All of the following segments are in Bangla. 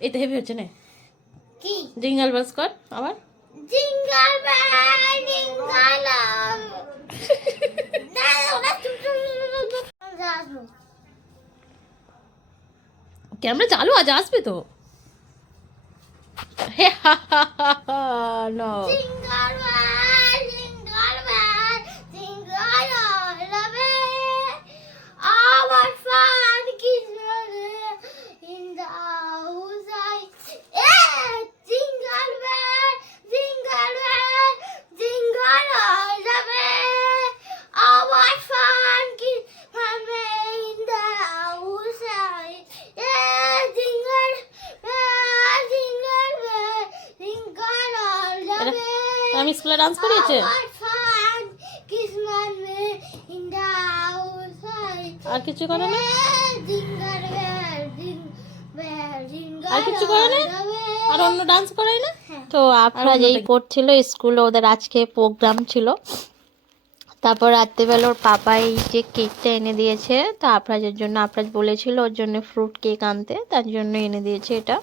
এই তো হেভি হচ্ছে না কি জিঙ্গাল বাস কর আবার জিঙ্গল বেল জিঙ্গল না ওটা চুপ চুপ চুপ চুপ আসবো ক্যামেরা চালু আজ আসবে তো হে হা হা হা হা নো জিঙ্গল আমি স্কুলে ডান্স করিয়েছে? আর কিছু করে না? আর কিছু করে না? আর অন্য ডান্স করাই না? হ্যাঁ। তো আপনারা যেই পড়ছিল স্কুলে ওদের আজকে প্রোগ্রাম ছিল। তারপর রাত্রেবেলা ওর পাপা এই যে কেকটা এনে দিয়েছে তো আপনাদের জন্য আপনার বলেছিল ওর জন্য ফ্রুট কেক আনতে তার জন্য এনে দিয়েছে এটা।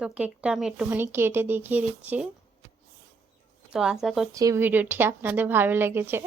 তো কেকটা আমি একটুখানি কেটে দেখিয়ে দিচ্ছি। তো আশা করছি ভিডিওটি আপনাদের ভালো লেগেছে।